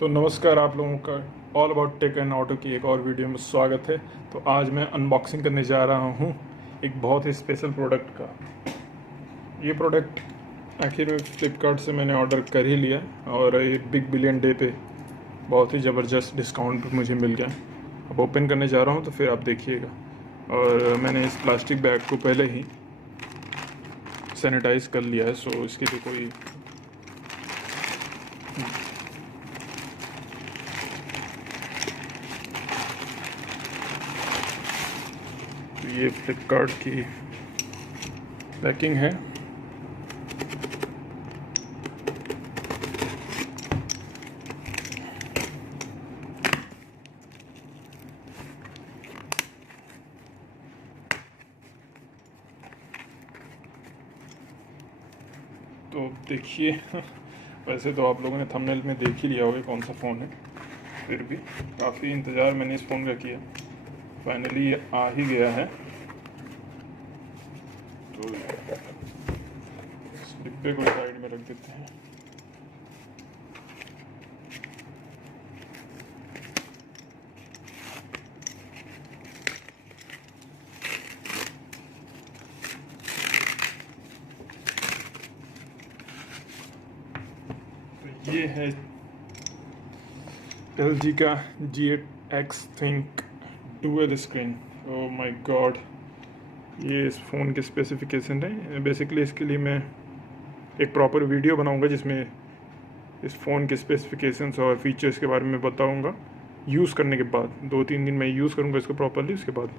तो नमस्कार, आप लोगों का all about tech and auto की एक और वीडियो में स्वागत है। तो आज मैं अनबॉक्सिंग करने जा रहा हूँ एक बहुत ही स्पेशल प्रोडक्ट का। ये प्रोडक्ट आखिर में फ्लिपकार्ट से मैंने ऑर्डर कर ही लिया और ये बिग बिलियन डे पे बहुत ही ज़बरदस्त डिस्काउंट पे मुझे मिल गया। अब ओपन करने जा रहा हूँ तो फिर आप देखिएगा। और मैंने इस प्लास्टिक बैग को पहले ही सैनिटाइज़ कर लिया है, सो इसके लिए कोई तो ये फ्लिपकार्ट की पैकिंग है। तो देखिए वैसे तो आप लोगों ने थंबनेल में देख ही लिया होगा कौन सा फ़ोन है, फिर भी काफ़ी इंतज़ार मैंने इस फ़ोन का किया। फाइनली ये आ ही गया है। तो इस डिब्बे को साइड में रख देते हैं। तो ये है LG का G8X think dual screen. Oh my God, ये इस फ़ोन के स्पेसिफिकेशन है। बेसिकली इसके लिए मैं एक प्रॉपर वीडियो बनाऊंगा जिसमें इस फ़ोन के स्पेसिफिकेशंस और फीचर्स के बारे में बताऊंगा। यूज़ करने के बाद 2-3 दिन मैं यूज़ करूंगा इसको प्रॉपरली, उसके बाद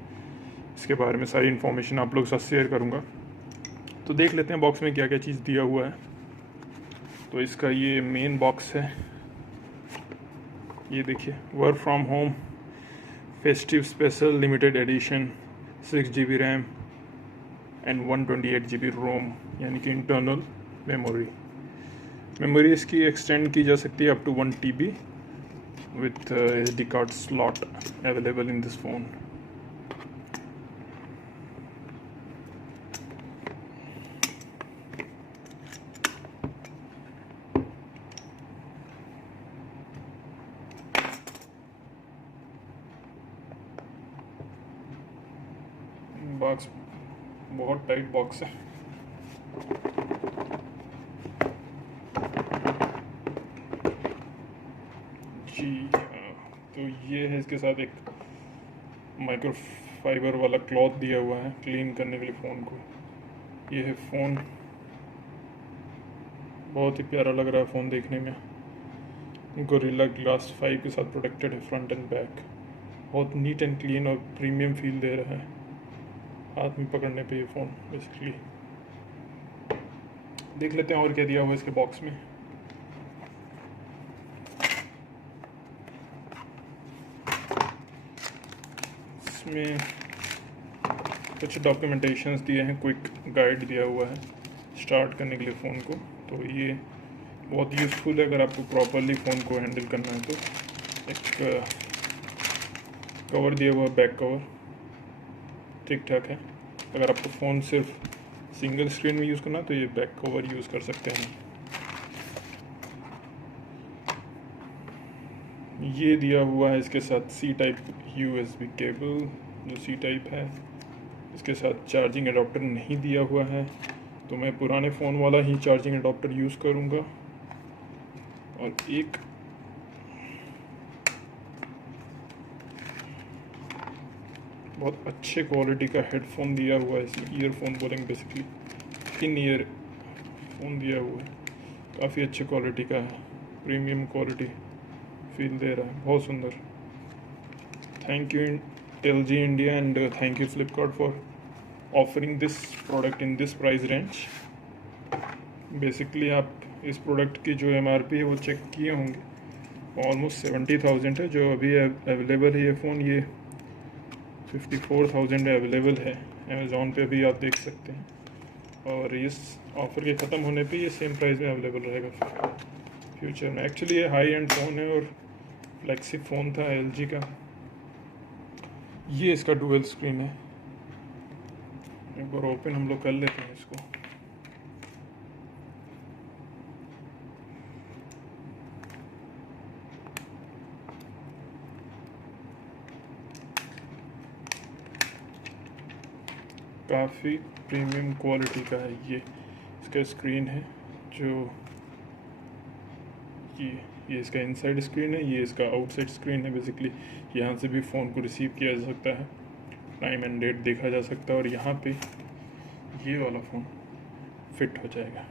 इसके बारे में सारी इन्फॉर्मेशन आप लोग के साथ शेयर करूंगा। तो देख लेते हैं बॉक्स में क्या क्या चीज़ दिया हुआ है। तो इसका ये मेन बॉक्स है। ये देखिए, work from home festive special limited edition, 6 GB RAM and 128 GB रोम, यानी कि इंटरनल मेमोरी इसकी एक्सटेंड की जा सकती है up to 1 TB with SD card slot available in this phone. Box बहुत टाइट बॉक्स है। जी हाँ, तो ये है इसके साथ एक माइक्रोफाइबर वाला क्लॉथ दिया हुआ है क्लीन करने के लिए फ़ोन को। ये है फ़ोन, बहुत ही प्यारा लग रहा है फ़ोन देखने में। गोरिल्ला ग्लास 5 के साथ प्रोटेक्टेड है फ्रंट एंड बैक। बहुत नीट एंड क्लीन और प्रीमियम फील दे रहा है हाथ में पकड़ने पे ये फ़ोन। बेसिकली देख लेते हैं और क्या दिया हुआ है इसके बॉक्स में। इसमें कुछ डॉक्यूमेंटेशंस दिए हैं, क्विक गाइड दिया हुआ है स्टार्ट करने के लिए फ़ोन को। तो ये बहुत यूज़फुल है अगर आपको प्रॉपरली फ़ोन को हैंडल करना है। तो एक कवर दिया हुआ है, बैक कवर ठीक ठाक है। अगर आपको फ़ोन सिर्फ सिंगल स्क्रीन में यूज़ करना है तो ये बैक कवर यूज़ कर सकते हैं। ये दिया हुआ है इसके साथ C टाइप USB केबल, जो C टाइप है। इसके साथ चार्जिंग एडाप्टर नहीं दिया हुआ है, तो मैं पुराने फ़ोन वाला ही चार्जिंग एडाप्टर यूज़ करूँगा। और एक बहुत अच्छे क्वालिटी का हेडफोन दिया हुआ है, इसमें ईयरफोन बोलेंगे बेसिकली, इन ईयर फ़ोन दिया हुआ है। काफ़ी अच्छे क्वालिटी का है, प्रीमियम क्वालिटी फील दे रहा है, बहुत सुंदर। Thank you LG India and thank you Flipkart for offering this product in this price range. Basically आप इस प्रोडक्ट की जो MRP है वो चेक किए होंगे, ऑलमोस्ट 70,000 है। जो अभी अवेलेबल है ये फ़ोन, ये 54,000 अवेलेबल है। अमेज़ॉन पे भी आप देख सकते हैं। और इस ऑफ़र के ख़त्म होने पे ये सेम प्राइस में अवेलेबल रहेगा फ्यूचर में। एक्चुअली ये हाई एंड फ़ोन है और फ्लैगशिप फ़ोन था LG का। ये इसका डुअल स्क्रीन है। एक बार ओपन हम लोग कर लेते हैं इसको। काफ़ी प्रीमियम क्वालिटी का है ये। इसका स्क्रीन है जो ये इसका इनसाइड स्क्रीन है, ये इसका आउटसाइड स्क्रीन है। बेसिकली यहाँ से भी फ़ोन को रिसीव किया जा सकता है, टाइम एंड डेट देखा जा सकता है, और यहाँ पे ये वाला फ़ोन फिट हो जाएगा।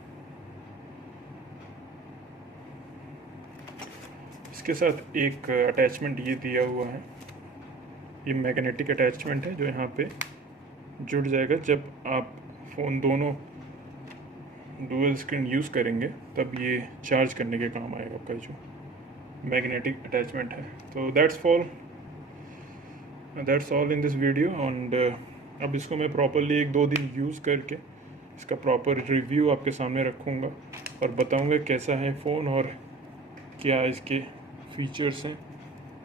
इसके साथ एक अटैचमेंट ये दिया हुआ है, ये मैग्नेटिक अटैचमेंट है जो यहाँ पे जुड़ जाएगा। जब आप फ़ोन दोनों डुअल स्क्रीन यूज़ करेंगे तब ये चार्ज करने के काम आएगा आपका जो मैग्नेटिक अटैचमेंट है। तो that's all in this video. And अब इसको मैं प्रॉपरली 1-2 दिन यूज़ करके इसका प्रॉपर रिव्यू आपके सामने रखूँगा और बताऊँगा कैसा है फ़ोन और क्या इसके फीचर्स हैं,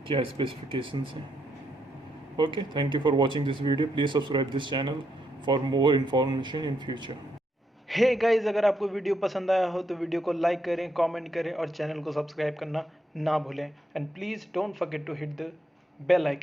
क्या स्पेसिफिकेशंस हैं। Okay, thank you for watching this video. Please subscribe this channel for more information in future. Hey guys, अगर आपको वीडियो पसंद आया हो तो वीडियो को लाइक करें, कमेंट करें और चैनल को सब्सक्राइब करना ना भूलें। And please don't forget to hit the bell icon.